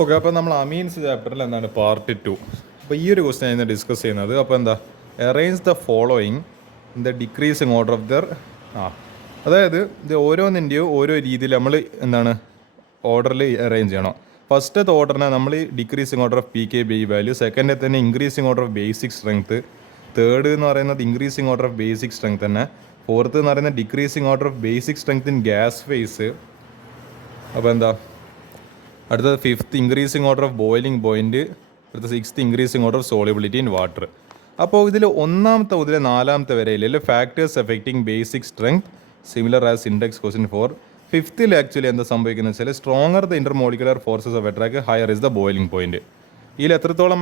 Okay, അപ്പോൾ നമ്മൾ amines ചാപ്റ്ററിൽ എന്താണ് പാർട്ട് 2. അപ്പോൾ ഈ ഒരു ക്വസ്റ്റ്യൻ ഇന്ന് ഡിസ്കസ് ചെയ്യുന്നത്. അപ്പോൾ എന്താ, arrange the following in the decreasing order of there. അതായത് ഇത് ഓരോന്നിൻ്റെയും ഓരോ രീതിയിൽ നമ്മൾ എന്താണ് ഓർഡറിൽ അറേഞ്ച് ചെയ്യണം. ഫസ്റ്റത്തെ ഓർഡറിനെ നമ്മൾ decreasing order of P K B value, സെക്കൻഡിൽ തന്നെ increasing order of basic strength, third എന്ന് പറയുന്നത് increasing order of basic strength തന്നെ, ഫോർത്ത് എന്ന് പറയുന്നത് decreasing order of basic strength in gas phase. അപ്പോൾ എന്താ അടുത്തത് fifth increasing order of boiling point, അടുത്ത sixth increasing order of solubility in water. അപ്പോൾ ഇതിൽ ഒന്നാമത്തെ മുതൽ നാലാമത്തെ വരെയിൽ factors affecting basic strength similar as index question 4. ഫിഫ്ത്തിൽ actually എന്താ സംഭവിക്കുന്നത് വെച്ചാൽ stronger the intermolecular forces of attraction higher is the boiling point. ഇതിൽ എത്രത്തോളം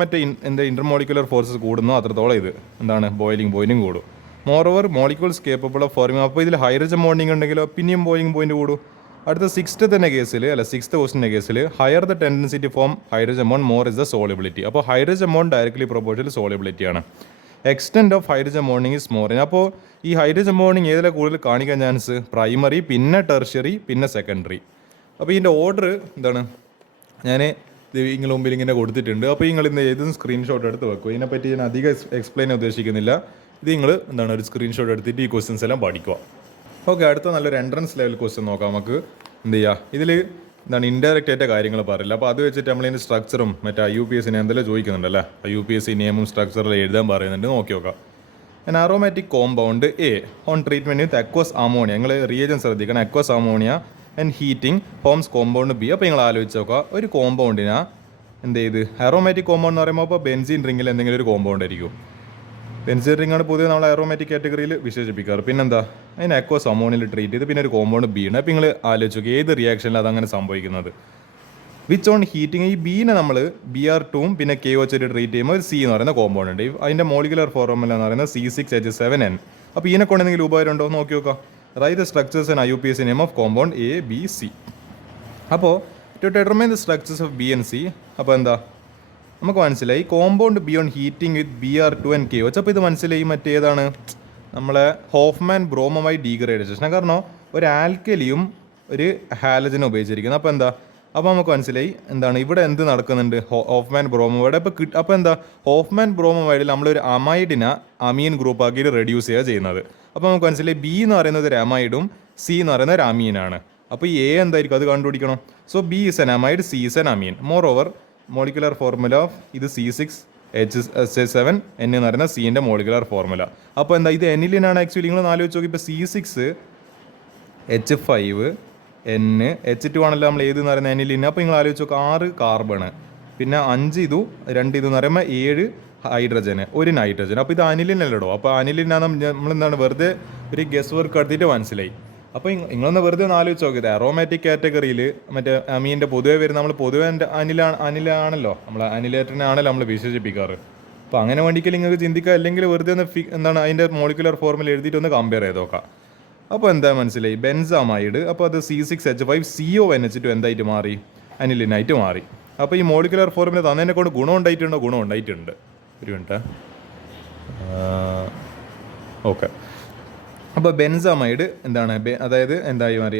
എന്താ ഇന്റർമോളിക്കുലർ ഫോഴ്സസ് കൂടുന്നോ അത്രത്തോളം ഇത് എന്താണ് ബോയിലിംഗ് പോയിന്റും കൂടും. Moreover molecules capable of forming. അപ്പോൾ ഇതിൽ ഹൈഡ്രജൻ ബോണ്ടിങ് ഉണ്ടെങ്കിലോ പിന്നെയും ബോയിലിംഗ് പോയിന്റ് കൂടും. അടുത്ത സിക്സ്ത് ക്വസ്റ്റിൻ്റെ കേസിൽ higher the tendency to form hydrogen bond more is the solubility. അപ്പോൾ ഹൈഡ്രജൻ ബോണ്ട് ഡയറക്ട്ലി പ്രൊപ്പോർഷണൽ സോളിബിലിറ്റിയാണ്. Extent of hydrogen bonding is more. അപ്പോൾ ഈ ഹൈഡ്രജൻ ബോണ്ടിങ് ഏതിലാണ് കൂടുതൽ കാണിക്കാൻ ചാൻസ്? പ്രൈമറി, പിന്നെ ടെർഷ്യറി, പിന്നെ സെക്കൻഡറി. അപ്പോൾ ഇതിൻ്റെ ഓർഡർ എന്താണ് ഞാൻ നിങ്ങൾ മുമ്പിൽ ഇങ്ങനെ കൊടുത്തിട്ടുണ്ട്. അപ്പോൾ നിങ്ങൾ ഇന്ന് ഏതും സ്ക്രീൻഷോട്ട് എടുത്ത് വെക്കും. ഇതിനെപ്പറ്റി ഞാൻ അധികം എക്സ്പ്ലെയിൻ ഉദ്ദേശിക്കുന്നില്ല. ഇത് നിങ്ങൾ എന്താണ് ഒരു സ്ക്രീൻഷോട്ട് എടുത്തിട്ട് ഈ ക്വസ്റ്റ്യൻസ് എല്ലാം പഠിക്കുക. ഓക്കെ, അടുത്ത നല്ലൊരു എൻട്രൻസ് ലെവൽ ക്വസ്റ്റ്യൻ നോക്കാം. നമുക്ക് എന്ത് ചെയ്യുക, ഇതിൽ എന്താണ് ഇൻഡയറക്റ്റ് ആയിട്ട് കാര്യങ്ങൾ പറയില്ല. അപ്പോൾ അത് വെച്ചിട്ട് നമ്മളിതിൻ്റെ സ്ട്രക്ചറും മറ്റേ IUPAC എന്തെല്ലാം ചോദിക്കുന്നുണ്ടല്ലേ, IUPAC നിയമം സ്ട്രക്ചറിൽ എഴുതാൻ പറയുന്നുണ്ട്. നോക്കി നോക്കാം. An aromatic compound A on treatment with aqueous ammonia. നിങ്ങൾ റിയേജൻ ശ്രദ്ധിക്കണം. Aqueous ammonia and heating forms compound B. അപ്പോൾ നിങ്ങൾ ആലോചിച്ച് നോക്കുക, ഒരു കോമ്പൗണ്ടിനാ എന്ത് ചെയ്ത് അറോമാറ്റിക് കോമ്പൗണ്ട് എന്ന് പറയുമ്പോൾ അപ്പോൾ ബെൻസീൻ റിങ്ങിൽ എന്തെങ്കിലും ഒരു കോമ്പൗണ്ട് ആയിരിക്കും. ബെൻസീൻ റിങ്ങാണ് പൊതുവെ നമ്മൾ അറോമാറ്റിക് കാറ്റഗറിയിൽ വിശേഷിപ്പിക്കാറ്. പിന്നെന്താ അതിന് അക്വസ് അമോണിയയിൽ ട്രീറ്റ് ചെയ്ത് പിന്നെ ഒരു കോമ്പൗണ്ട് ബി ആണ്. അപ്പോൾ നിങ്ങൾ ആലോചിച്ച് നോക്കുക ഏത് റിയാക്ഷനിൽ അതങ്ങനെ സംഭവിക്കുന്നത്. വിച്ച് ഓൺ ഹീറ്റിംഗ്, ഈ ബീനെ നമ്മൾ Br2 പിന്നെ KOH ട്രീറ്റ് ചെയ്യുമ്പോൾ ഒരു സി എന്ന് പറയുന്ന കോമ്പൗണ്ട് ഉണ്ട്. അതിൻ്റെ മോളിക്കുലർ ഫോർമുല എന്ന് പറയുന്നത് C6H7N. അപ്പോൾ ഇതിനെ കൊണ്ട് എന്തെങ്കിലും ഉപകാരം ഉണ്ടോ നോക്കി നോക്കാം. Write the structures and IUPAC name of compound ABC. അപ്പോൾ to determine the structures of B and C. അപ്പോൾ എന്താ നമുക്ക് മനസ്സിലായി compound B on heating with Br2 and KOH. അപ്പോൾ ഇത് മനസ്സിലായി മറ്റേതാണ് നമ്മളെ ഹോഫ്മാൻ ബ്രോമോമൈഡ് ഡീഗ്രേഡേഷൻ. കാരണം ഒരു ആൽക്കലിയും ഒരു ഹാലജനും ഉപയോഗിച്ചിരിക്കുന്നത്. അപ്പോൾ എന്താ, അപ്പോൾ നമുക്ക് മനസ്സിലായി എന്താണ് ഇവിടെ എന്ത് നടക്കുന്നുണ്ട്, ഹോഫ്മാൻ ബ്രോമോമൈഡ്. അപ്പോൾ എന്താ ഹോഫ്മാൻ ബ്രോമോമൈഡിൽ നമ്മളൊരു അമൈഡിനെ അമീൻ ഗ്രൂപ്പ് ആക്കിയിട്ട് റെഡ്യൂസ് ചെയ്യുക ചെയ്യുന്നത്. അപ്പോൾ നമുക്ക് മനസ്സിലായി ബി എന്ന് പറയുന്നത് ഒരു അമൈഡും സി എന്ന് പറയുന്നത് ഒരു അമീനാണ്. അപ്പോൾ ഈ എ എന്തായിരിക്കും അത് കണ്ടുപിടിക്കണം. So B is an amide, C is an amine. Moreover molecular formula of ഇത് C6H7N എന്ന് പറയുന്ന സീൻ്റെ മോളിക്കുലർ ഫോർമുല. അപ്പോൾ എന്താ ഇത് എനിലിനാണ് ആക്ച്വലി. നിങ്ങൾ ആലോചിച്ച് നോക്കി, ഇപ്പോൾ C6H5N H2 ആണല്ലോ നമ്മൾ ഏതെന്ന് പറയുന്ന എനിലിന്. അപ്പോൾ നിങ്ങൾ ആലോചിച്ച് നോക്കുക 6 കാർബണ്, പിന്നെ 5 ഇതും 2 ഇതെന്ന് പറയുമ്പോൾ 7 ഹൈഡ്രജന്, 1 നൈട്രജൻ. അപ്പോൾ ഇത് അനിലിനല്ലടോ. അപ്പോൾ അനിലിനാണ് നമ്മളെന്താണ് വെറുതെ ഒരു ഗസ് വർക്ക് നടത്തിയിട്ട് മനസ്സിലായി. അപ്പോൾ നിങ്ങളൊന്ന് വെറുതെ ഒന്ന് ആലോചിച്ച് നോക്കിയത് അറോമാറ്റിക് കാറ്റഗറിയിൽ മറ്റേ അമീൻ്റെ പൊതുവെ വരുന്ന നമ്മൾ പൊതുവെ അനിലാണല്ലോ നമ്മൾ അനിലേറ്ററിനാണല്ലോ നമ്മൾ വിശേഷിപ്പിക്കാറ്. അപ്പോൾ അങ്ങനെ വേണ്ടിക്കൽ നിങ്ങൾക്ക് ചിന്തിക്കുക, അല്ലെങ്കിൽ വെറുതെ ഒന്ന് എന്താണ് അതിൻ്റെ മോളിക്കുലർ ഫോർമുല എഴുതിയിട്ട് ഒന്ന് കമ്പയർ ചെയ്ത് നോക്കാം. അപ്പോൾ എന്താ മനസ്സിലായി ബെൻസാമൈഡ്. അപ്പോൾ അത് C6H5CONH2 എന്തായിട്ട് മാറി, അനിലിനായിട്ട് മാറി. അപ്പോൾ ഈ മോളിക്കുലർ ഫോർമുല തന്നതിനെ കൊണ്ട് ഗുണം ഉണ്ടായിട്ടുണ്ടോ? ഗുണം ഉണ്ടായിട്ടുണ്ട്. ഒരു മിനിറ്റ്. ഓക്കെ, അപ്പോൾ ബെൻസാമൈഡ് എന്താണ് അതായത് എന്തായി മാറി,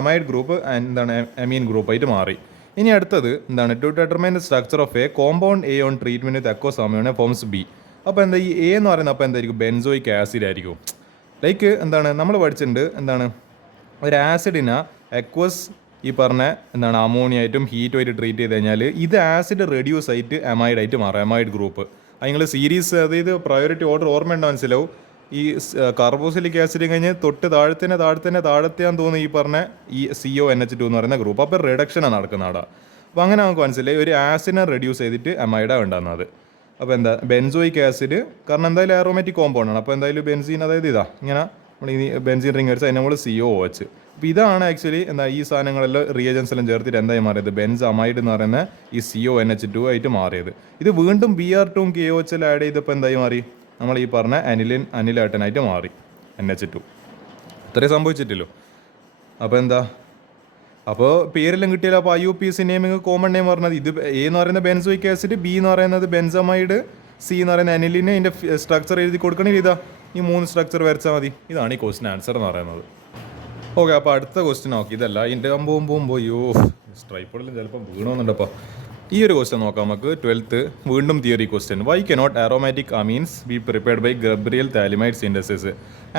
അമൈഡ് ഗ്രൂപ്പ് എന്താണ് അമീൻ ഗ്രൂപ്പായിട്ട് മാറി. ഇനി അടുത്തത് എന്താണ് to determine the structure of a compound A on treatment with aqueous ammonia forms B. അപ്പോൾ എന്താ ഈ എ എന്ന് പറയുന്നത് അപ്പോൾ എന്തായിരിക്കും ബെൻസോയിക് ആസിഡ് ആയിരിക്കും. ലൈക്ക് എന്താണ് നമ്മൾ പഠിച്ചിട്ടുണ്ട് എന്താണ് ഒരു ആസിഡിനെ അക്വസ് ഈ പറഞ്ഞ എന്താണ് അമോണിയായിട്ടും ഹീറ്റുമായിട്ട് ട്രീറ്റ് ചെയ്ത് കഴിഞ്ഞാൽ ഇത് ആസിഡ് റെഡ്യൂസ് ആയിട്ട് അമൈഡായിട്ട് മാറും, അമൈഡ് ഗ്രൂപ്പ്. അത് നിങ്ങൾ സീരീസ് അതായത് പ്രയോറിറ്റി ഓർഡർ ഓർമ്മയുണ്ടോ മനസ്സിലാവും. ഈ കാർബോസിലിക് ആസിഡ് കഴിഞ്ഞ് തൊട്ട് താഴത്തെയാന്ന് തോന്നുന്നു ഈ പറഞ്ഞ ഈ CONH2 എന്ന് പറയുന്ന ഗ്രൂപ്പ്. അപ്പോൾ റിഡക്ഷനാണ് നടക്കുന്ന അവിടെ. അപ്പോൾ അങ്ങനെ നമുക്ക് മനസ്സിലായി ഒരു ആസിഡിനെ റെഡ്യൂസ് ചെയ്തിട്ട് അമൈഡാണ് ഉണ്ടാകുന്നത്. അപ്പോൾ എന്താ ബെൻസോയിക് ആസിഡ്, കാരണം എന്തായാലും അറോമാറ്റിക് കോമ്പൗണ്ട് ആണ്. അപ്പോൾ എന്തായാലും ബെൻസീൻ അതായത് ഇതാ ഇങ്ങനെ നമ്മൾ ഈ ബെൻസീൻ റിങ് അടിച്ച് അതിനെ നമ്മൾ COOH. അപ്പോൾ ഇതാണ് ആക്ച്വലി എന്താ ഈ സാധനങ്ങളെല്ലാം റിയേജൻസ് എല്ലാം ചേർത്തിട്ട് എന്തായി മാറിയത് ബെൻസമൈഡ് എന്ന് പറയുന്ന ഈ CONH2 ആയിട്ട് മാറിയത്. ഇത് വീണ്ടും Br2 KOH ആഡ് ചെയ്തപ്പോൾ എന്തായി മാറി, നമ്മൾ ഈ പറഞ്ഞ അനിലേട്ടനായിട്ട് മാറി NH2. ഇത്രയും സംഭവിച്ചിട്ടില്ലോ. അപ്പോൾ എന്താ അപ്പോൾ പേരെല്ലാം കിട്ടിയാലോ. അപ്പോൾ IUPAC നെയിമിങ് കോമൺ നെയിം പറഞ്ഞത് ഇത് എ എന്ന് പറയുന്നത് ബെൻസോയിക് ആസിഡ്, ബി എന്ന് പറയുന്നത് ബെൻസമൈഡ്, സി എന്ന് പറയുന്ന അനിലിന്. ഇതിൻ്റെ സ്ട്രക്ചർ എഴുതി കൊടുക്കണമെങ്കിൽ ഇതാ ഈ 3 സ്ട്രക്ചർ വരച്ചാൽ മതി. ഇതാണ് ഈ ക്വസ്റ്റ്യൻ ആൻസർ എന്ന് പറയുന്നത്. ഓക്കെ, അപ്പോൾ അടുത്ത ക്വസ്റ്റ്യൻ നോക്കി. ഇതല്ല ഇതിൻ്റെ പോകുമ്പോൾ അയ്യോ സ്ട്രൈപ്പോഡിലും ചിലപ്പോൾ വീണമെന്നുണ്ടപ്പോൾ. ഈ ഒരു ക്വസ്റ്റ്യൻ നോക്കാം നമുക്ക്. 12th വീണ്ടും theory question. Why cannot aromatic amines be prepared by Gabriel phthalimide synthesis?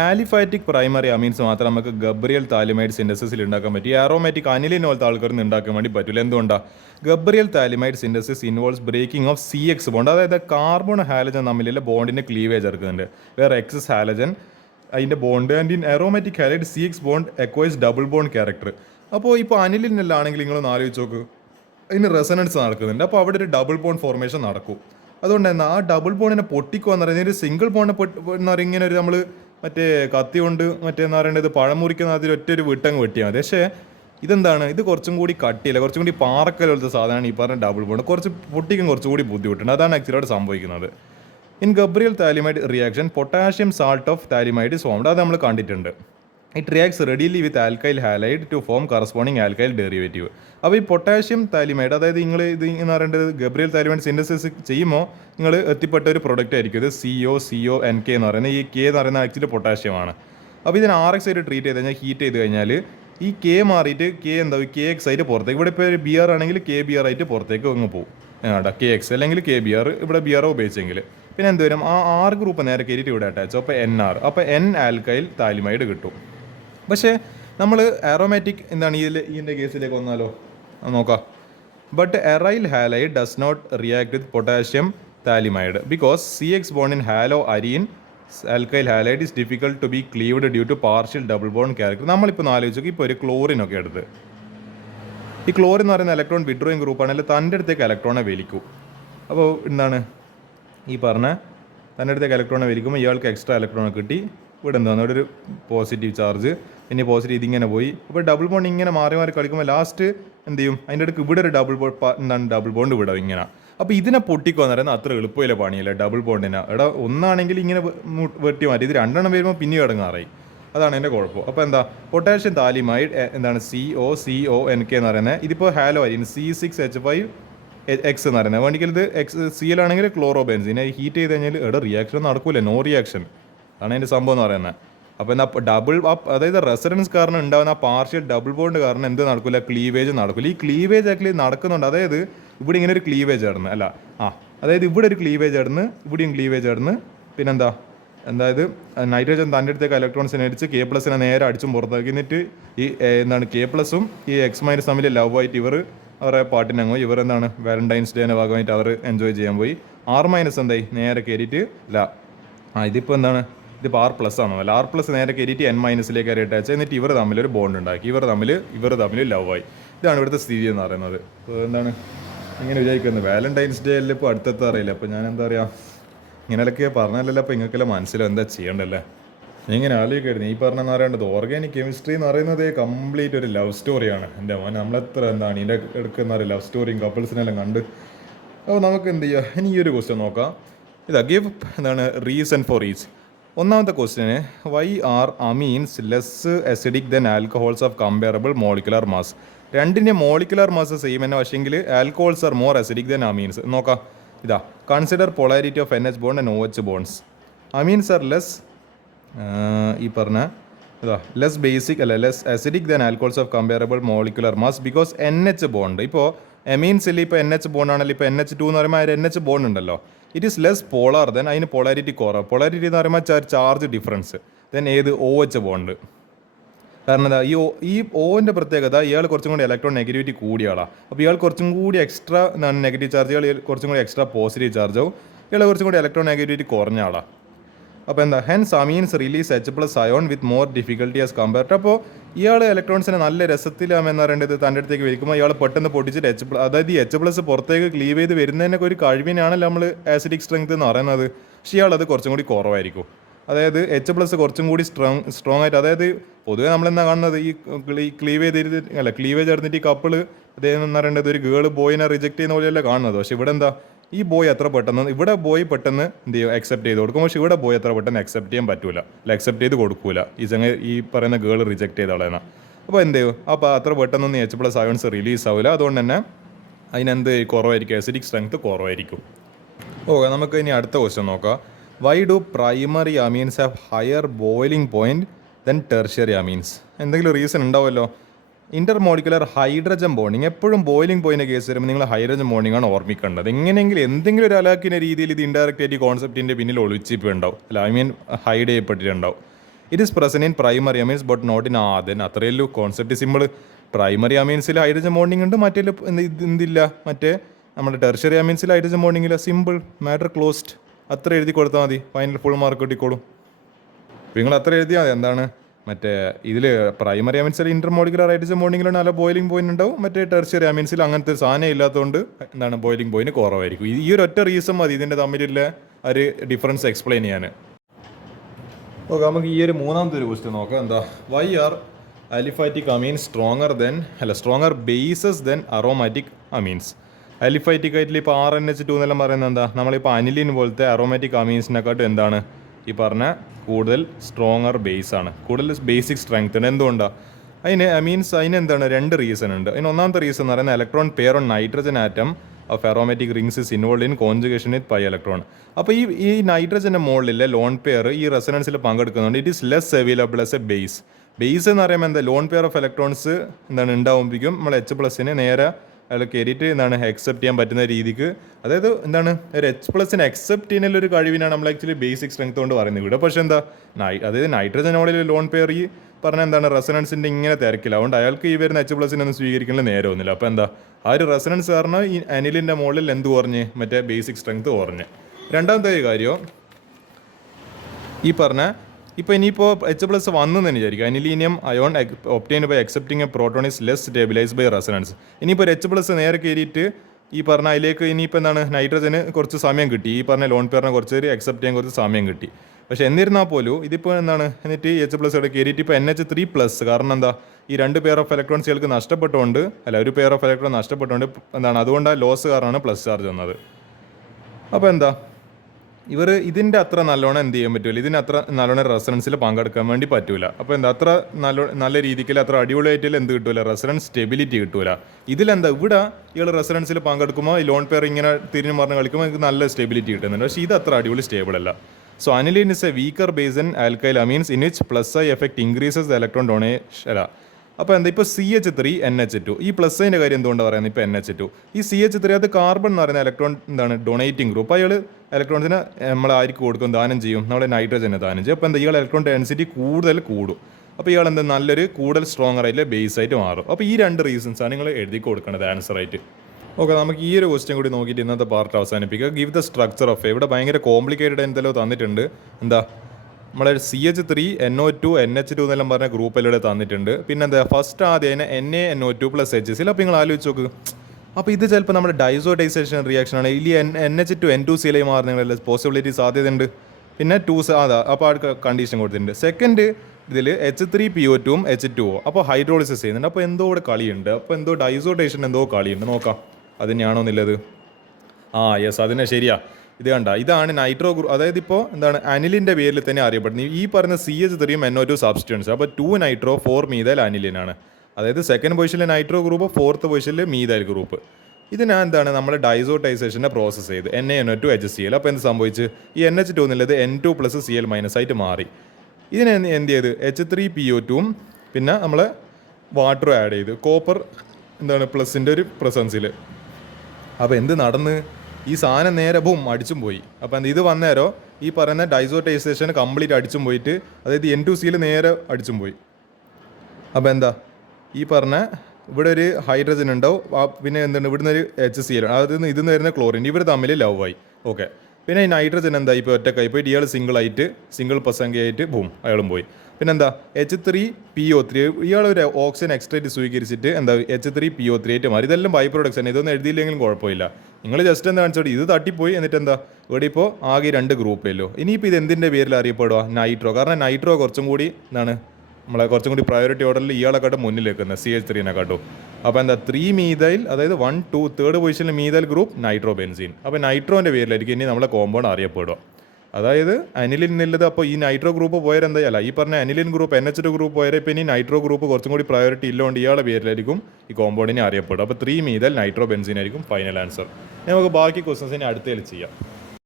Aliphatic primary amines മാത്രം നമുക്ക് ഗബ്രിയൽ താലിമൈഡ് സിന്തസിസിൽ ഉണ്ടാക്കാൻ പറ്റും. ഈ അറോമാറ്റിക് അനിലിൻ പോലത്തെ ആൾക്കാർക്ക് ഉണ്ടാക്കാൻ വേണ്ടി പറ്റില്ല. എന്തുകൊണ്ടാണ്? Gabriel phthalimide synthesis involves breaking of CX bond. അതായത് കാർബൺ ഹാലജൻ തമ്മിലുള്ള ബോണ്ടിൻ്റെ ക്ലീവേജ് ഇറക്കുന്നുണ്ട്. വേറെ എക്സസ് ഹാലജൻ അതിൻ്റെ bond and in aromatic halide CX bond acquires double bond character. അപ്പോൾ ഇപ്പോൾ അനിലിനെല്ലാം ആണെങ്കിൽ നിങ്ങളൊന്ന് ആലോചിച്ച് നോക്ക്, അതിന് റെസനൻസ് നടക്കുന്നുണ്ട്. അപ്പോൾ അവിടെ ഒരു ഡബിൾ ബോണ്ട് ഫോർമേഷൻ നടക്കും. അതുകൊണ്ട് തന്നെ ആ ഡബിൾ ബോണ്ടിനെ പൊട്ടിക്കുക എന്ന് പറയുന്നത് ഒരു സിംഗിൾ ബോണ്ടിനെ എന്ന് പറയുന്നത് ഇങ്ങനെ ഒരു നമ്മൾ മറ്റേ കത്തി കൊണ്ട് മറ്റേന്ന് പറയുന്നത് പഴം മുറിക്കുന്ന അതിൽ ഒറ്റ ഒരു വിട്ടങ്ങ് വെട്ടിയാൽ മതി. പക്ഷേ ഇതെന്താണ്, ഇത് കുറച്ചും കൂടി കട്ടിയില്ല, കുറച്ചും കൂടി പാറക്കൽ പോലത്തെ സാധനമാണ് ഈ പറഞ്ഞ ഡബിൾ ബോണ്ട്. കുറച്ച് പൊട്ടിക്കാൻ കുറച്ചും കൂടി ബുദ്ധിമുട്ടുണ്ട്. അതാണ് ആക്ച്വലി അവിടെ സംഭവിക്കുന്നത്. In Gabriel phthalimide reaction potassium salt of phthalimide is formed. അത് നമ്മൾ കണ്ടിട്ടുണ്ട്. It reacts readily with alkyl halide to form corresponding alkyl derivative. അപ്പോൾ ഈ പൊട്ടാഷ്യം താലിമൈഡ്, അതായത് നിങ്ങൾ ഇത് എന്ന് പറയേണ്ടത് ഗബ്രിയൽ താലിമൈഡ് സിന്തസിസ് ചെയ്യുമ്പോൾ നിങ്ങൾ എത്തിപ്പെട്ട ഒരു പ്രൊഡക്റ്റ് ആയിരിക്കും ഇത് CONK എന്ന് പറയുന്നത്. ഈ K എന്ന് പറയുന്നത് ആക്ച്വലി പൊട്ടാഷ്യമാണ്. അപ്പോൾ ഇതിന് RX ആയിട്ട് ട്രീറ്റ് ചെയ്ത് കഴിഞ്ഞാൽ, ഹീറ്റ് ചെയ്ത് കഴിഞ്ഞാൽ ഈ K മാറിയിട്ട് KX ആയിട്ട് പുറത്തേക്ക്, ഇവിടെ ഇപ്പോൾ BR ആണെങ്കിൽ KBR ആയിട്ട് പുറത്തേക്ക് അങ്ങ് പോകും. KX അല്ലെങ്കിൽ KBR, ഇവിടെ BR ഉപയോഗിച്ചെങ്കിൽ പിന്നെ എന്ത് വരും, ആ R ഗ്രൂപ്പ് നേരെ കയറിയിട്ട് ഇവിടെ അറ്റാച്ച്. അപ്പോൾ NR, അപ്പോൾ N ആൽക്കൈൽ താലിമൈഡ് കിട്ടും. പക്ഷേ നമ്മൾ അറോമാറ്റിക് എന്താണ് ഇതിൻ്റെ കേസിലേക്ക് വന്നാലോ നോക്കാം. But aryl halide does not react with potassium phthalimide because CX bond in haloarene alkyl halide is difficult to be cleaved due to partial double bond character. നമ്മളിപ്പോൾ ആലോചിച്ചു, ഇപ്പോൾ ഒരു ക്ലോറിനൊക്കെ എടുത്ത്, ഈ ക്ലോറിൻ എന്ന് പറയുന്ന ഇലക്ട്രോൺ വിഡ്രോയിങ് ഗ്രൂപ്പാണെങ്കിൽ തൻ്റെ അടുത്തേക്ക് ഇലക്ട്രോണെ വലിക്കും. അപ്പോൾ എന്താണ് ഈ പറഞ്ഞ തൻ്റെ അടുത്തേക്ക് ഇലക്ട്രോണെ വലിക്കുമ്പോൾ ഇയാൾക്ക് എക്സ്ട്രാ ഇലക്ട്രോണെ കിട്ടി. ഇവിടെ എന്താണ്, ഇവിടെ ഒരു പോസിറ്റീവ് ചാർജ്, പിന്നെ പോസിറ്റീവ് ഇതിങ്ങനെ പോയി. അപ്പോൾ ഡബിൾ ബോണ്ട് ഇങ്ങനെ മാറി മാറി കളിക്കുമ്പോൾ ലാസ്റ്റ് എന്ത് ചെയ്യും, അതിൻ്റെ അടുക്ക് ഇവിടെ ഒരു ഡബിൾ ബോണ്ട് വിടാം ഇങ്ങനെ. അപ്പോൾ ഇതിനെ പൊട്ടിക്കുക എന്ന് പറയുന്നത് അത്ര എളുപ്പമില്ല പണിയല്ല ഡബിൾ ബോണ്ടിനെ. ഇവിടെ ഒന്നാണെങ്കിൽ ഇങ്ങനെ വെട്ടി മാറ്റി, ഇത് രണ്ടെണ്ണം വരുമ്പോൾ പിന്നെ ഇടങ്ങാറായി. അതാണ് എൻ്റെ കുഴപ്പം. അപ്പോൾ എന്താ, പൊട്ടാഷ്യം താലിമൈഡ് എന്താണ് CONK എന്ന് പറയുന്നത്. ഇതിപ്പോൾ ഹാലോ അരിൻ C6H5X എന്ന് പറയുന്നത്. വേണമെങ്കിൽ ഇത് Cl ആണെങ്കിൽ ക്ലോറോബെൻസിനെ ഹീറ്റ് ചെയ്ത് കഴിഞ്ഞാൽ ഇവിടെ റിയാക്ഷൻ നടക്കൂല, നോ റിയാക്ഷൻ. അതാണ് അതിൻ്റെ സംഭവം എന്ന് പറയുന്നത്. അപ്പോൾ എന്താ ഡബിൾ അതായത് റെസൊനൻസ് കാരണം ഉണ്ടാകുന്ന ആ പാർഷ്യൽ ഡബിൾ ബോണ്ട് കാരണം എന്ത് നടക്കില്ല, ക്ലീവേജ് നടക്കില്ല. ഈ ക്ലീവേജ് ആക്ച്വലി നടക്കുന്നുണ്ട്. അതായത് ഇവിടെ ഇങ്ങനെ ഒരു ക്ലീവേജ് ആയിരുന്നു അല്ല അതായത് ഇവിടെ ഒരു ക്ലീവേജ് ആയിരുന്നു, ഇവിടെയും ക്ലീവേജ് ആയിരുന്നു. പിന്നെന്താ, അതായത് നൈട്രജൻ തൻ്റെ അടുത്തേക്ക് ഇലക്ട്രോൺസിനെ അടിച്ച് K+ നേരെ അടിച്ചും പുറത്താക്കി. എന്നിട്ട് ഈ എന്താണ് K+ ഈ X- തമ്മിൽ ലവ് ആയിട്ട് അവരെ പാട്ടിനങ്ങോ ഇവർ എന്താണ് വാലന്റൈൻസ് ഡേയുടെ ഭാഗമായിട്ട് അവർ എൻജോയ് ചെയ്യാൻ പോയി. R- എന്തായി നേരെ കയറിയിട്ട് ഇതിപ്പോൾ എന്താണ്, ഇതിപ്പോൾ R+ ആണോ അല്ല, R+ നേരെ കയറിയിട്ട് N- കയറി അറ്റാച്ച്. എന്നിട്ട് ഇവർ തമ്മിലൊരു ബോണ്ട് ഉണ്ടാക്കി, ഇവർ തമ്മിൽ ലവ് ആയി. ഇതാണ് ഇവിടുത്തെ സ്ഥിതി എന്ന് പറയുന്നത്. അപ്പോൾ എന്താണ് ഇങ്ങനെ വിചാരിക്കുന്നത്, വാലന്റൈൻസ് ഡേ അല്ലേ ഇപ്പോൾ അടുത്തെത്താൻ അറിയില്ല. അപ്പോൾ ഞാൻ എന്താ പറയുക, ഇങ്ങനെയൊക്കെ പറഞ്ഞല്ലോ. അപ്പോൾ നിങ്ങൾക്കെല്ലാം മനസ്സിലോ എന്താ ചെയ്യേണ്ടല്ലേ. ഇങ്ങനെ ആലോചിക്കായിരുന്നു. ഈ പറഞ്ഞെന്ന് പറയേണ്ടത് ഓർഗാനിക് കെമിസ്ട്രി എന്ന് പറയുന്നത് കംപ്ലീറ്റ് ഒരു ലവ് സ്റ്റോറിയാണ്. എൻ്റെ മോനെ നമ്മളെത്ര എന്താണ് ഇതിൻ്റെ എടുക്കുന്ന ലവ് സ്റ്റോറിയും കപ്പിൾസിനെല്ലാം കണ്ട്. അപ്പോൾ നമുക്ക് എന്ത് ചെയ്യുക, ഇനി ഈ ഒരു ക്വസ്റ്റ്യൻ നോക്കാം. ഇതാ ഗിവ് എന്താണ് റീസൺ ഫോർ ഈച്ച്. ഒന്നാമത്തെ ക്വസ്റ്റ്യന്, why are amines less acidic than alcohols of comparable molecular mass. രണ്ടിൻ്റെ മോളിക്കുലർ മാസ് സെയിം തന്നെ, പക്ഷേങ്കിൽ alcohols are more acidic than amines. നോക്കാം. ഇതാ consider polarity of NH bond and OH bonds. Amines are less ഈ പറഞ്ഞ ഇതാ less basic അല്ല less acidic than alcohols of comparable molecular mass because NH bond. ഇപ്പോൾ അമീൻസിൽ ഇപ്പോൾ NH ബോണ്ട് ആണല്ലോ. ഇപ്പോൾ NH2 എന്ന് പറയുമ്പോൾ NH ബോണ്ട് ഉണ്ടല്ലോ, it is less polar then, അതിന് പൊളാരിറ്റി കുറവ്. പൊളാരിറ്റി എന്ന് പറയുമ്പോൾ charge difference then OH bond. കാരണം എന്താ, ഈ ഓൻ്റെ പ്രത്യേകത, ഇയാൾ കുറച്ചും കൂടി ഇലക്ട്രോൺ നെഗറ്റിവിറ്റി കൂടിയ ആളാണ്. അപ്പോൾ ഇയാൾ കുറച്ചും കൂടി എക്സ്ട്രാ നെഗറ്റീവ് ചാർജ്, ഇയാൾ കുറച്ചും കൂടി എക്സ്ട്രാ പോസിറ്റീവ് ചാർജ് ആവും. ഇയാൾ കുറച്ചും കൂടി ഇലക്ട്രോൺ നെഗറ്റിവിറ്റി കുറഞ്ഞ ആളാണ്. അപ്പോൾ എന്താ, hence amines release H+ ion with more difficulty as compared. അപ്പോൾ ഇയാൾ ഇലക്ട്രോൺസിനെ നല്ല രസത്തിലാമെന്ന് പറയേണ്ടത് തൻ്റെ അടുത്തേക്ക് വലിക്കുമ്പോൾ ഇയാൾ പെട്ടെന്ന് പൊട്ടിച്ചിട്ട് അതായത് ഈ H+ പുറത്തേക്ക് ക്ലീവ് ചെയ്ത് വരുന്നതിനൊക്കെ ഒരു കഴിവിനാണല്ലോ നമ്മൾ ആസിഡിക് സ്ട്രെങ്ത് എന്ന് പറയുന്നത്. പക്ഷേ ഇയാൾ അത് കുറച്ചും കൂടി കുറവായിരിക്കും. അതായത് H+ കുറച്ചും കൂടി സ്ട്രോങ് ആയിട്ട്, അതായത് പൊതുവേ നമ്മളെന്താ കാണുന്നത്, ഈ ക്ലീവേജ് എടുത്തിട്ട് ഈ കപ്പിള് അദ്ദേഹം എന്ന് പറയേണ്ടത് ഒരു ഗേള് ബോയിനെ റിജക്ട് ചെയ്യുന്ന പോലെയല്ല കാണുന്നത്. പക്ഷേ ഇവിടെ എന്താ, ഈ ബോയ് അത്ര പെട്ടെന്ന്, ഇവിടെ ബോയ് പെട്ടെന്ന് എന്ത് ചെയ്യും, അക്സെപ്റ്റ് ചെയ്ത് കൊടുക്കും. പക്ഷേ ഇവിടെ ബോയ് അത്ര പെട്ടെന്ന് അക്സെപ്റ്റ് ചെയ്യാൻ പറ്റൂല, അക്സെപ്റ്റ് ചെയ്ത് കൊടുക്കൂല ഈ പറയുന്ന ഗേൾ റിജക്ട് ചെയ്ത ആളെന്നാ. അപ്പോൾ എന്ത് ചെയ്യും, അപ്പോൾ അത്ര പെട്ടെന്നൊന്നും H+ അയോൺസ് റിലീസ് ആവില്ല. അതുകൊണ്ട് തന്നെ അതിനെന്ത് കുറവായിരിക്കും, അസിഡിക് സ്ട്രെങ്ത് കുറവായിരിക്കും. ഓക്കെ, നമുക്ക് ഇനി അടുത്ത ക്വസ്റ്റ്യൻ നോക്കാം. Why do primary amines have higher boiling point then tertiary amines? എന്തെങ്കിലും റീസൺ ഉണ്ടാവുമല്ലോ. Intermolecular hydrogen bonding. എപ്പോഴും ബോയിലിംഗ് പോയിന്റ് കേസ് വരുമ്പോൾ നിങ്ങൾ ഹൈഡ്രജൻ ബോണ്ടിങ് ആണ് ഓർമ്മിക്കേണ്ടത്. എങ്ങനെയെങ്കിലും എന്തെങ്കിലും ഒരു അലാക്കിൻ്റെ രീതിയിൽ ഇത് ഇൻഡയറക്റ്റ് ആയിട്ട് ഈ കോൺസെപ്റ്റിൻ്റെ പിന്നിൽ ഒളിച്ചിപ്പോൾ ഉണ്ടാവും, അല്ല ഐ മീൻ ഹൈഡ് ചെയ്യപ്പെട്ടിട്ടുണ്ടാവും. It is present in primary amines but not in ആദൻ. അത്രയല്ലോ കോൺസെപ്റ്റ് സിമ്പിൾ. പ്രൈമറി അമീൻസിൽ ഹൈഡ്രജൻ ബോണ്ടിങ് ഉണ്ട്, മറ്റേ എന്തില്ല, മറ്റേ നമ്മുടെ ടെർഷ്യറി അമീൻസിൽ ഹൈഡ്രജൻ ബോണ്ടിങ് ഇല്ല. Simple, matter closed. അത്ര എഴുതി കൊടുത്താൽ മതി, ഫൈനൽ ഫുൾ മാർക്ക് കിട്ടിക്കോളും. അപ്പോൾ നിങ്ങൾ അത്ര എഴുതിയാൽ മതി. എന്താണ് മറ്റേ ഇതിൽ പ്രൈമറി അമീൻസിൽ ഇന്റർമോളിക്കുലർ ഹൈഡ്രജൻ ബോണ്ടിങ്ങിലാണ് നല്ല ബോയിലിംഗ് പോയിന്റ് ഉണ്ടാവും. മറ്റേ ടെർഷ്യറി അമീൻസിൽ അങ്ങനത്തെ സാധനം ഇല്ലാത്തതുകൊണ്ട് എന്താണ് ബോയിലിംഗ് പോയിന്റ് കുറവായിരിക്കും. ഈ ഒരു ഒറ്റ റീസൺ മതി ഇതിൻ്റെ തമ്മിലുള്ള ഒരു ഡിഫറൻസ് എക്സ്പ്ലെയിൻ ചെയ്യാൻ. ഓക്കെ, നമുക്ക് ഈ ഒരു മൂന്നാമത്തെ ഒരു ക്വസ്റ്റ്യൻ നോക്കാം. എന്താ, why are aliphatic amines stronger bases than aromatic amines? Aliphatic ആയിട്ടുള്ള ഇപ്പോൾ RNH2 എന്നെല്ലാം പറയുന്നത് എന്താ, നമ്മളിപ്പോൾ അനിലിൻ പോലത്തെ അറോമാറ്റിക് അമീൻസിനെക്കാട്ടും എന്താണ് ഈ പറഞ്ഞ കൂടുതൽ സ്ട്രോങ്ങർ ബേസ് ആണ്, കൂടുതൽ ബേസിക് സ്ട്രെങ്ത് ഉണ്ട്. എന്തുകൊണ്ടാണ് അതിനെന്താണ് രണ്ട് റീസൺ ഉണ്ട്. അതിന് ഒന്നാമത്തെ റീസൺ എന്ന് പറയുന്നത് electron pair on nitrogen atom of aromatic rings is involve in conjugation with pi electron. അപ്പോൾ ഈ നൈട്രജൻ്റെ മുകളിലെ ലോൺ പെയർ ഈ റെസൊണൻസിൽ പങ്കെടുക്കുന്നുണ്ട്. It is less available as A base എന്ന് പറയുമ്പോൾ എന്താ, ലോൺ പെയർ ഓഫ് ഇലക്ട്രോൺസ് എന്താണ് ഉണ്ടാവുമ്പോഴേക്കും നമ്മൾ H+ നേരെ അയാൾ കയറിയിട്ട് എന്താണ് അക്സെപ്റ്റ് ചെയ്യാൻ പറ്റുന്ന രീതിക്ക്, അതായത് എന്താണ് ഒരു H+ അക്സെപ്റ്റ് ചെയ്യുന്നൊരു കഴിവിനാണ് നമ്മൾ ആക്ച്വലി ബേസിക് സ്ട്രെങ്ത് കൊണ്ട് പറയുന്നത് ഇവിടെ. പക്ഷേ എന്താ അതായത് നൈട്രജനോളിൽ ലോൺ പെയർ ഈ പറഞ്ഞ എന്താണ് റെസൊണൻസിൻ്റെ ഇങ്ങനെ തിരക്കില്ല, അതുകൊണ്ട് അയാൾക്ക് ഈ വരുന്ന H+ ഒന്നും സ്വീകരിക്കുന്നത് നേരമൊന്നുമില്ല. അപ്പോൾ എന്താ ആ ഒരു റെസൊണൻസ് കാരണം ഈ അനിലിൻ്റെ മുകളിൽ എന്ത് കുറഞ്ഞ്, മറ്റേ ബേസിക് സ്ട്രെങ്ത് കുറഞ്ഞ്. രണ്ടാമത്തെ കാര്യം ഈ പറഞ്ഞ ഇപ്പോൾ ഇനിയിപ്പോൾ H+ വന്നു തന്നെ വിചാരിക്കും, anilinium ion obtained by accepting a proton is less stabilise by resonance. ഇനിയിപ്പോൾ H+ നേരെ കയറിയിട്ട് ഈ പറഞ്ഞ അതിലേക്ക് ഇനിയിപ്പോൾ എന്താണ് നൈട്രജന് കുറച്ച് സമയം കിട്ടി, ഈ പറഞ്ഞ ലോൺ പെയറിനെ കുറച്ച് അക്സെപ്റ്റ് ചെയ്യാൻ കുറച്ച് സമയം കിട്ടി. പക്ഷേ എന്നിരുന്നാൽ പോലും ഇതിപ്പോൾ എന്താണ് എന്നിട്ട് H+ ഇവിടെ കയറിയിട്ട് ഇപ്പോൾ NH3+, കാരണം എന്താ ഈ രണ്ട് പെയർ ഓഫ് ഇലക്ട്രോൺസുകൾക്ക് നഷ്ടപ്പെട്ടുകൊണ്ട്, അല്ല ഒരു പെയർ ഓഫ് ഇലക്ട്രോൺ നഷ്ടപ്പെട്ടുകൊണ്ട് എന്താണ് അതുകൊണ്ട് ലോസ് കാരണമാണ് പ്ലസ് ചാർജ് വന്നത്. അപ്പോൾ എന്താ ഇവർ ഇതിൻ്റെ അത്ര നല്ലോണം എന്ത് ചെയ്യാൻ പറ്റില്ല, ഇതിന് അത്ര നല്ലോണം റെസൊണൻസിൽ പങ്കെടുക്കാൻ വേണ്ടി പറ്റൂല. അപ്പോൾ എന്താ അത്ര നല്ല രീതിക്ക് അത്ര അടിപൊളിയായിട്ട് എന്ത് കിട്ടൂല, റെസൊണൻസ് സ്റ്റെബിലിറ്റി കിട്ടൂല. ഇതിലെന്താ ഇവിടെ ഇയാൾ റെസൊണൻസിൽ പങ്കെടുക്കുമ്പോൾ ഈ ലോൺ പെയർ ഇങ്ങനെ തിരിഞ്ഞു മറിഞ്ഞ് കളിക്കുമ്പോൾ എനിക്ക് നല്ല സ്റ്റെബിലിറ്റി കിട്ടുന്നുണ്ട്. പക്ഷേ ഇത് അത്ര അടിപൊളി സ്റ്റേബിൾ അല്ല. So aniline is A weaker base in alkyl amines in which +I effect increases the electron donation. അല്ല അപ്പോൾ എന്താ ഇപ്പോൾ CH3 NH2 ഈ +Iൻ്റെ കാര്യം എന്തുകൊണ്ടാണ് പറയുന്നത്, ഇപ്പോൾ NH2 ഈ CH3 അത് കാർബൺ എന്ന് പറയുന്ന ഇലക്ട്രോൺ എന്താണ് ഡൊണേറ്റിംഗ് ഗ്രൂപ്പ്. അയാൾ ഇലക്ട്രോൺസിനെ നമ്മൾ ആർക്ക് കൊടുക്കും, ദാനം ചെയ്യും, നമ്മളെ നൈട്രജനെ ദാനം ചെയ്യും. അപ്പോൾ എന്താ ഇയാൾ ഇലക്ട്രോൺ ഡെൻസിറ്റി കൂടുതൽ കൂടും. അപ്പോൾ ഇയാൾ എന്താ നല്ലൊരു കൂടുതൽ സ്ട്രോങ്ങർ ആയിട്ടുള്ള ബേസ് ആയിട്ട് മാറും. അപ്പോൾ ഈ രണ്ട് റീസൺസാണ് നിങ്ങൾ എഴുതി കൊടുക്കേണ്ടത് ആൻസർ ആയിട്ട്. ഓക്കെ, നമുക്ക് ഈ ഒരു ക്വസ്റ്റ്യൻ കൂടി നോക്കിയിട്ട് ഇന്നത്തെ പാർട്ട് അവസാനിപ്പിക്കുക. ഗിവ് ദ സ്ട്രക്ചർ ഓഫ് ഇവിടെ ഭയങ്കര കോംപ്ലിക്കേറ്റഡ് എന്തെല്ലോ തന്നിട്ടുണ്ട്. എന്താ നമ്മളെ CH3 NO2 NH2 എന്നെല്ലാം പറഞ്ഞ ഗ്രൂപ്പിലൂടെ തന്നിട്ടുണ്ട്. പിന്നെ എന്താ ഫസ്റ്റ് ആദ്യം NaNO2 + HCl. അപ്പോൾ നിങ്ങൾ ആലോചിച്ച് നോക്ക്, അപ്പോൾ ഇത് ചിലപ്പോൾ നമ്മുടെ ഡൈസോഡൈസേഷൻ റിയാക്ഷൻ ആണ്. ഈ NH2 N2Cl മാറുന്നതിനുള്ള പോസിബിലിറ്റി സാധ്യതയുണ്ട്. പിന്നെ 2 അതാ അപ്പോൾ ആ കണ്ടീഷൻ കൊടുത്തിട്ടുണ്ട്. സെക്കൻഡ് ഇതിൽ H3PO2 H2O അപ്പോൾ ഹൈഡ്രോളിസിസ് ചെയ്യുന്നുണ്ട്. അപ്പോൾ എന്തോ ഇവിടെ കളിയുണ്ട്, അപ്പോൾ എന്തോ ഡൈസോഡേഷൻ എന്തോ കളിയുണ്ട്. നോക്കാം അത് തന്നെയാണോ എന്നുള്ളത്. യെസ് അതിനെ ശരിയാ. ഇത് കണ്ട ഇതാണ് നൈട്രോ ഗ്രൂപ്പ്, അതായത് ഇപ്പോൾ എന്താണ് അനിലിൻ്റെ പേരിൽ തന്നെ അറിയപ്പെടുന്നത്. ഈ പറഞ്ഞ CH3 NO2 സബ്സ്റ്റിറ്റ്യൂൻസ്. അപ്പോൾ 2 നൈട്രോ 4 മീഥൈൽ അനിലിനാണ്. അതായത് സെക്കൻഡ് പൊസിഷനിലെ നൈട്രോ ഗ്രൂപ്പ്, ഫോർത്ത് പൊസിഷനിൽ മീഥൈൽ ഗ്രൂപ്പ്. ഇതിനാ എന്താണ് നമ്മൾ ഡൈസോട്ടൈസേഷനെ പ്രോസസ്സ് ചെയ്ത് NaNO2 HCl. അപ്പോൾ എന്ത് സംഭവിച്ച് ഈ NH2 എന്നുള്ളത് N2+Cl- ആയിട്ട് മാറി. ഇതിനെ എന്ത് ചെയ്ത് H3PO2 പിന്നെ നമ്മൾ വാട്ടർ ആഡ് ചെയ്ത് കോപ്പർ എന്താണ് പ്ലസിൻ്റെ ഒരു പ്രസൻസിൽ. അപ്പോൾ എന്ത് നടന്ന് ഈ സാധനം നേരെ അടിച്ചും പോയി. അപ്പോൾ ഇത് വന്നേരോ ഈ പറയുന്ന ഡൈസോട്ടൈസേഷൻ കംപ്ലീറ്റ് അടിച്ചും പോയിട്ട്, അതായത് N2Cl നേരെ അടിച്ചും പോയി. അപ്പോൾ എന്താ ഈ പറഞ്ഞ ഇവിടെ ഒരു ഹൈഡ്രജൻ ഉണ്ടാവും, പിന്നെ എന്താണ് ഇവിടുന്ന് ഒരു HCl, അതായത് ഇതിന്ന് വരുന്ന ക്ലോറിൻ, ഇവർ തമ്മിൽ ലവ് ആയി. ഓക്കെ, പിന്നെ ഈ നൈട്രജൻ എന്താ ഇപ്പോൾ ഒറ്റക്കായി പോയിട്ട് ഇയാൾ സിംഗിൾ പ്രസംഗയായിട്ട് അയാളും പോയി. പിന്നെന്താ H3PO3 ഇയാളൊരു ഓക്സിജൻ എക്സ്ട്രേറ്റ് സ്വീകരിച്ചിട്ട് എന്താ H3PO3 ആയിട്ട് മാറി. ഇതെല്ലാം ബൈ പ്രൊഡക്ട്സ് ആണ്, ഇതൊന്നും എഴുതിയില്ലെങ്കിലും കുഴപ്പമില്ല. നിങ്ങൾ ജസ്റ്റ് എന്താ കാണിച്ചോട്ടെ, ഇത് തട്ടിപ്പോയി. എന്നിട്ട് എന്താ ഇവിടെ ഇപ്പോൾ ആകെ 2 ഗ്രൂപ്പല്ലോ. ഇനിയിപ്പോൾ ഇത് എന്തിൻ്റെ പേരിൽ അറിയപ്പെടുക, നൈട്രോ. കാരണം നൈട്രോ കുറച്ചും കൂടി എന്താണ് നമ്മളെ കുറച്ചും കൂടി പ്രയോറിറ്റി ഓർഡറിൽ ഇയാളെക്കാട്ടും മുന്നിൽ വെക്കുന്നത് CH3നെക്കാട്ടും. അപ്പോൾ എന്താ 3 മീഥൈൽ, അതായത് 1 2 തേർഡ് പൊസിഷനിൽ മീഥൈൽ ഗ്രൂപ്പ് നൈട്രോ ബെൻസീൻ. അപ്പോൾ നൈട്രോൻ്റെ പേരിലായിരിക്കും ഇനി നമ്മളെ കോമ്പൗണ്ട് അറിയപ്പെടുക. അതായത് അനിലിൻ എന്നുള്ളത് അപ്പോൾ ഈ നൈട്രോ ഗ്രൂപ്പ് പോയാലെന്തായാലും ഈ പറഞ്ഞ അനിലിൻ ഗ്രൂപ്പ് NH2 ഗ്രൂപ്പ് പോയാൽ ഇപ്പോൾ ഇനി നൈട്രോ ഗ്രൂപ്പ് കുറച്ചും കൂടി പ്രയോറിറ്റി ഇല്ലോണ്ട് ഇയാളുടെ പേരിലായിരിക്കും ഈ കോമ്പൗണ്ടിനെ അറിയപ്പെടുക. അപ്പോൾ 3 മീഥൈൽ നൈട്രോ ബെൻസീൻ ആയിരിക്കും ഫൈനൽ ആൻസർ. നമുക്ക് ബാക്കി ക്വസ്റ്റ്യൻസിനെ അടുത്തതിൽ ചെയ്യാം.